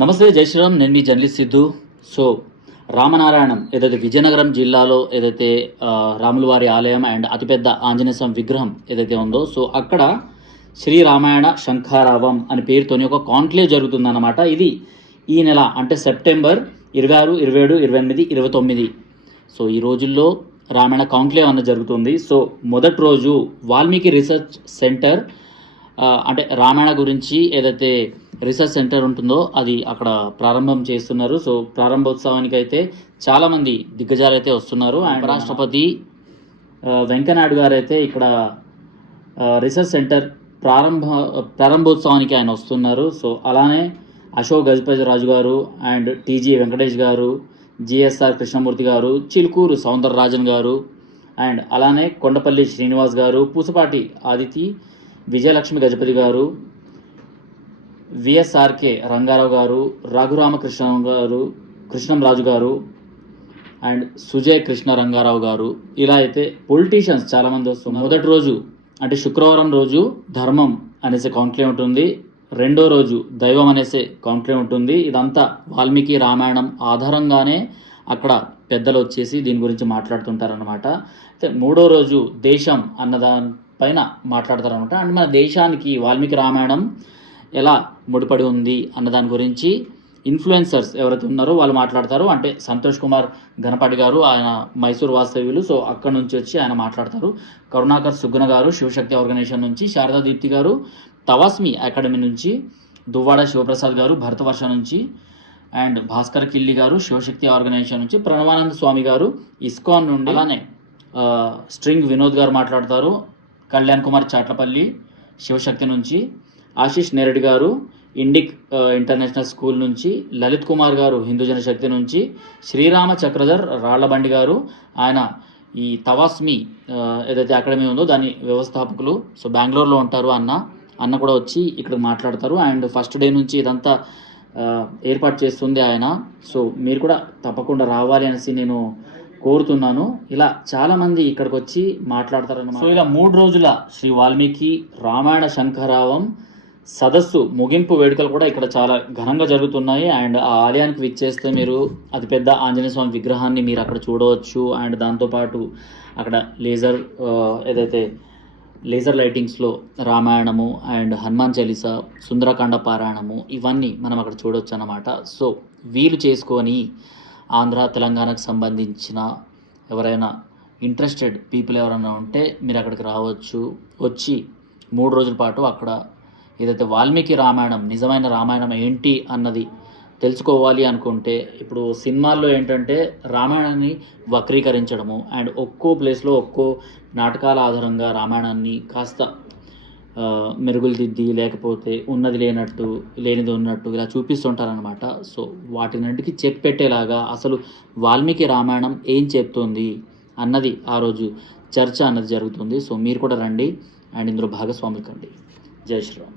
నమస్తే, జై శ్రీరామ్. నేను మీ జర్నలిస్ట్ సిద్ధు. సో రామనారాయణం ఏదైతే విజయనగరం జిల్లాలో ఏదైతే రాములవారి ఆలయం అండ్ అతిపెద్ద ఆంజనేయ స్వామి విగ్రహం ఏదైతే ఉందో, సో అక్కడ శ్రీరామాయణ శంఖారావం అనే పేరుతోని ఒక కాన్క్లేవ్ జరుగుతుందన్నమాట. ఇది ఈ నెల అంటే సెప్టెంబర్ 26, 27, 28, 29. సో ఈ రోజుల్లో రామాయణ కాన్క్లేవ్ అన్నది జరుగుతుంది. సో మొదటి రోజు వాల్మీకి రీసెర్చ్ సెంటర్ అంటే రామాయణ గురించి ఏదైతే రీసెర్చ్ సెంటర్ ఉంటుందో అది అక్కడ ప్రారంభం చేస్తున్నారు. సో ప్రారంభోత్సవానికి అయితే చాలామంది దిగ్గజాలు అయితే వస్తున్నారు. ఉపరాష్ట్రపతి వెంకయ్యనాయుడు గారు అయితే ఇక్కడ రీసెర్చ్ సెంటర్ ప్రారంభోత్సవానికి ఆయన వస్తున్నారు. సో అలానే అశోక్ గజపతి రాజు గారు అండ్ టీజీ వెంకటేష్ గారు, జిఎస్ఆర్ కృష్ణమూర్తి గారు, చిలుకూరు సౌందరరాజన్ గారు అండ్ అలానే కొండపల్లి శ్రీనివాస్ గారు, పూసపాటి ఆదితి, విజయలక్ష్మి గజపతి గారు, విఎస్ఆర్కే రంగారావు గారు, రఘురామకృష్ణ గారు, కృష్ణంరాజు గారు అండ్ సుజయ్ కృష్ణ రంగారావు గారు, ఇలా అయితే పొలిటీషియన్స్ చాలామంది వస్తున్నారు. మొదటి రోజు అంటే శుక్రవారం రోజు ధర్మం అనేసి కాన్క్లేవ్ ఉంటుంది. రెండో రోజు దైవం అనేసి కాన్క్లేవ్ ఉంటుంది. ఇదంతా వాల్మీకి రామాయణం ఆధారంగానే అక్కడ పెద్దలు వచ్చేసి దీని గురించి మాట్లాడుతుంటారనమాట. అయితే మూడో రోజు దేశం అన్నదానిపైన మాట్లాడతారనమాట. అండ్ మన దేశానికి వాల్మీకి రామాయణం ఎలా ముడిపడి ఉంది అన్న దాని గురించి ఇన్ఫ్లుయెన్సర్స్ ఎవరైతే ఉన్నారో వాళ్ళు మాట్లాడతారు. అంటే సంతోష్ కుమార్ గణపతి గారు, ఆయన మైసూర్ వాస్తవ్యులు, సో అక్కడ నుంచి వచ్చి ఆయన మాట్లాడతారు. కరుణాకర్ సుగ్గున గారు శివశక్తి ఆర్గనైజేషన్ నుంచి, శారదా దీప్తి గారు తవాస్మి అకాడమీ నుంచి, దువ్వాడ శివప్రసాద్ గారు భరతవర్ష నుంచి అండ్ భాస్కర్ కిల్లి గారు శివశక్తి ఆర్గనైజేషన్ నుంచి, ప్రణవానంద స్వామి గారు ఇస్కాన్ నుండి, అలానే స్ట్రింగ్ వినోద్ గారు మాట్లాడతారు. కళ్యాణ్ కుమార్ చాట్లపల్లి శివశక్తి నుంచి, ఆశీష్ నేరెడ్డి గారు ఇండిక్ ఇంటర్నేషనల్ స్కూల్ నుంచి, లలిత్ కుమార్ గారు హిందూ జనశక్తి నుంచి, శ్రీరామ చక్రధర్ రాళ్లబండి గారు, ఆయన ఈ తవాస్మి ఏదైతే అకాడమీ ఉందో దాని వ్యవస్థాపకులు. సో బెంగళూరులో ఉంటారు అన్న కూడా వచ్చి ఇక్కడ మాట్లాడతారు. అండ్ ఫస్ట్ డే నుంచి ఇదంతా ఏర్పాటు చేస్తుంది ఆయన. సో మీరు కూడా తప్పకుండా రావాలి అనేసి నేను కోరుతున్నాను. ఇలా చాలామంది ఇక్కడికి వచ్చి మాట్లాడతారన్నమాట. సో ఇలా 3 రోజుల శ్రీ వాల్మీకి రామాయణ శంఖారావం సదస్సు ముగింపు వేడుకలు కూడా ఇక్కడ చాలా ఘనంగా జరుగుతున్నాయి. అండ్ ఆ ఆలయానికి విచ్చేస్తే మీరు అతిపెద్ద ఆంజనేయ స్వామి విగ్రహాన్ని మీరు అక్కడ చూడవచ్చు. అండ్ దాంతోపాటు అక్కడ ఏదైతే laser లైటింగ్స్లో Ramayanamu and Hanuman Chalisa, Sundarakanda పారాయణము, ఇవన్నీ మనం అక్కడ చూడవచ్చు అన్నమాట. సో వీలు చేసుకొని ఆంధ్ర తెలంగాణకు సంబంధించిన ఎవరైనా ఇంట్రెస్టెడ్ పీపుల్ ఎవరైనా ఉంటే మీరు అక్కడికి రావచ్చు. వచ్చి 3 రోజుల పాటు అక్కడ ఏదైతే వాల్మీకి రామాయణం నిజమైన రామాయణం ఏంటి అన్నది తెలుసుకోవాలి అనుకుంటే, ఇప్పుడు సినిమాల్లో ఏంటంటే రామాయణాన్ని వక్రీకరించడము అండ్ ఒక్కో ప్లేస్లో ఒక్కో నాటకాల ఆధారంగా రామాయణాన్ని కాస్త మెరుగులు దిద్ది, లేకపోతే ఉన్నది లేనట్టు లేనిది ఉన్నట్టు ఇలా చూపిస్తుంటారనమాట. సో వాటినంటికి చెక్ పెట్టేలాగా అసలు వాల్మీకి రామాయణం ఏం చెప్తుంది అన్నది ఆ రోజు చర్చ అన్నది జరుగుతుంది. సో మీరు కూడా రండి అండ్ ఇందులో భాగస్వాములు కండి. జై శ్రీరామ్.